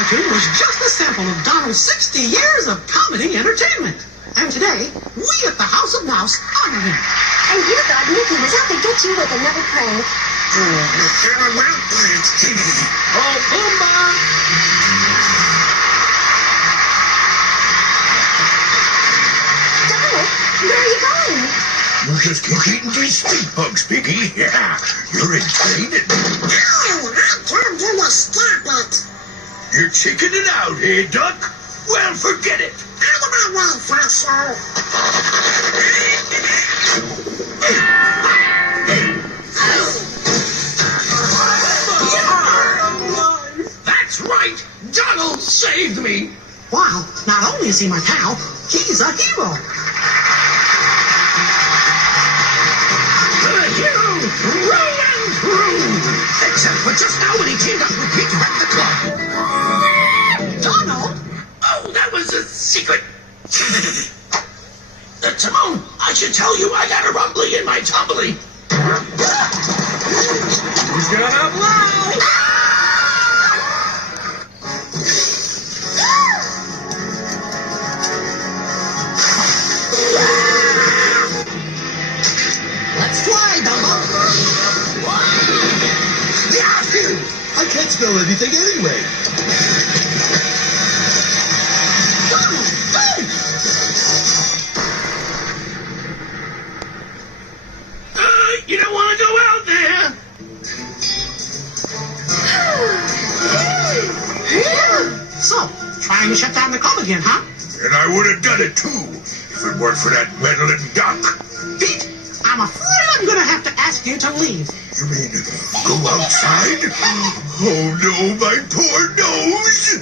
cartoon was just a sample of Donald's 60 years of comedy entertainment. And today, we at the House of Mouse honor him. And you thought Mickey was out to get you with another prank. Oh, Pumbaa! Donald, where are you going? We're just eating these street bugs, Piggy. Yeah, you're in training. Oh, I told you to stop it. You're chickening out, eh, Duck? Well, forget it. Out of my way, Fossil. That's right. Donald saved me. Wow, not only is he my pal, he's a hero. The hero through and through. Except for just now when he teamed up with Pete at the club. Donald? Oh, that was a secret. Timon, I should tell you I got a rumbly in my tumbly. He's gonna blow! Let's fly, Donald! Yahoo! I can't smell anything anyway. Donald, hey! You don't want to go out there. So, trying to shut down the club again, huh? And I would have done it too, if it weren't for that meddling duck. Pete, I'm afraid I'm gonna have to ask you to leave. You mean go outside? Oh no, my poor nose!